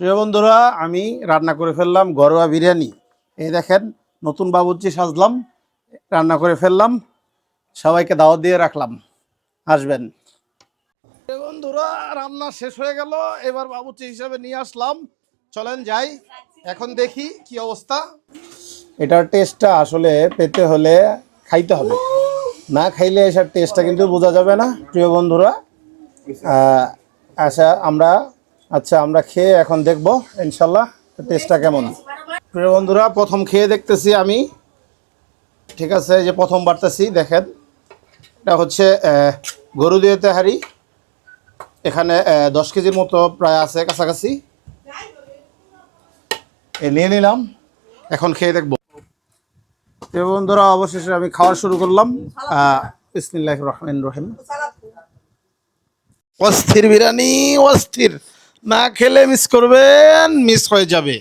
প্রিয় বন্ধুরা, আমি রান্না করে ফেললাম ঘরোয়া বিরিয়ানি। এই দেখেন, নতুন বাবুর্চি সাজলাম, রান্না করে ফেললাম, সবাইকে দাওয়াত দিয়ে রাখলাম, আসবেন। প্রিয় বন্ধুরা, রান্না শেষ হয়ে গেল, এবার বাবুর্চি হিসাবে নিয়ে আসলাম। চলেন যাই, এখন দেখি কি অবস্থা। এটার টেস্টটা আসলে পেতে হলে খাইতে হবে, না খাইলে এটার টেস্টটা কিন্তু বোঝা যাবে না। প্রিয় বন্ধুরা, আচ্ছা আমরা খেয়ে এখন দেখব ইনশাল্লাহ টেস্টটা কেমন। প্রিয় বন্ধুরা, প্রথম খেয়ে দেখতেছি আমি, ঠিক আছে, যে প্রথম বাড়তেছি। দেখেন, এটা হচ্ছে গরু দিয়ে তেহারি। এখানে 10 কেজির মতো প্রায় আছে কাছাকাছি। নিয়ে নিলাম, এখন খেয়ে দেখব। প্রিয় বন্ধুরা, অবশেষে আমি খাওয়া শুরু করলাম। বিসমিল্লাহির রহমানির রহিম। অস্থির বিরিয়ানি, অস্থির। না খেলে মিস করবেন, মিস হয়ে যাবে।